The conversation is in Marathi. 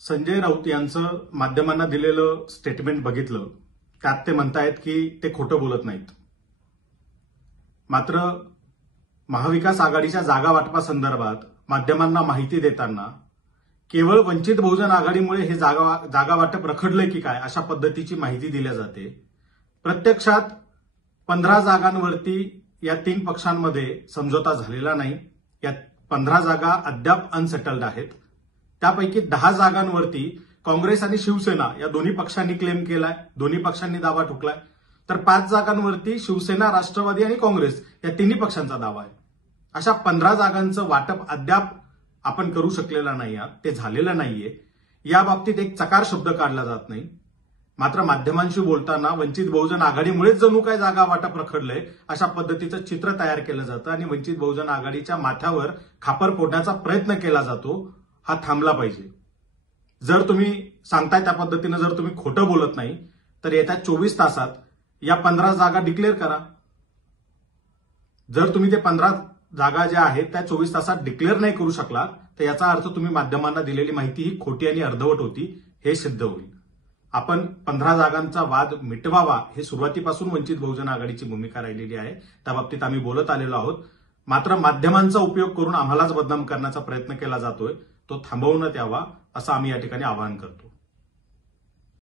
संजय राऊत यांचं माध्यमांना दिलेलं स्टेटमेंट बघितलं, त्यात ते म्हणतायत की ते खोटं बोलत नाहीत. मात्र महाविकास आघाडीच्या जागा वाटपासंदर्भात माध्यमांना माहिती देताना केवळ वंचित बहुजन आघाडीमुळे हे जागा वाटप रखडलंय की काय अशा पद्धतीची माहिती दिली जाते. प्रत्यक्षात 15 जागांवरती या 3 पक्षांमध्ये समझोता झालेला नाही. या 15 जागा अद्याप अनसेटल्ड आहेत. त्यापैकी 10 जागांवरती काँग्रेस आणि शिवसेना या दोन्ही पक्षांनी क्लेम केलाय, दोन्ही पक्षांनी दावा ठोकलाय. तर 5 जागांवरती शिवसेना, राष्ट्रवादी आणि काँग्रेस या तिन्ही पक्षांचा दावा आहे. अशा 15 जागांचं वाटप अद्याप आपण करू शकलेलं नाही आहात, ते झालेलं नाहीये. या बाबतीत एक चकार शब्द काढला जात नाही. मात्र माध्यमांशी बोलताना वंचित बहुजन आघाडीमुळेच जणू काय जागा वाटप रखडलंय अशा पद्धतीचं चित्र तयार केलं जातं आणि वंचित बहुजन आघाडीच्या माथ्यावर खापर फोडण्याचा प्रयत्न केला जातो. हा थांबला पाहिजे. जर तुम्ही सांगताय त्या पद्धतीनं जर तुम्ही खोटं बोलत नाही तर येत्या 24 तासात या 15 जागा डिक्लेअर करा. जर तुम्ही ते 15 जागा ज्या आहेत त्या 24 तासात डिक्लेअर नाही करू शकला तर याचा अर्थ तुम्ही माध्यमांना दिलेली माहिती ही खोटी आणि अर्धवट होती हे सिद्ध होईल. आपण 15 जागांचा वाद मिटवावा हे सुरुवातीपासून वंचित बहुजन आघाडीची भूमिका राहिलेली आहे. त्या बाबतीत आम्ही बोलत आलेलो आहोत. मात्र माध्यमांचा उपयोग करून आम्हालाच बदनाम करण्याचा प्रयत्न केला जातोय, तो थांबवण्यात यावा असं आम्ही या ठिकाणी आवाहन करतो.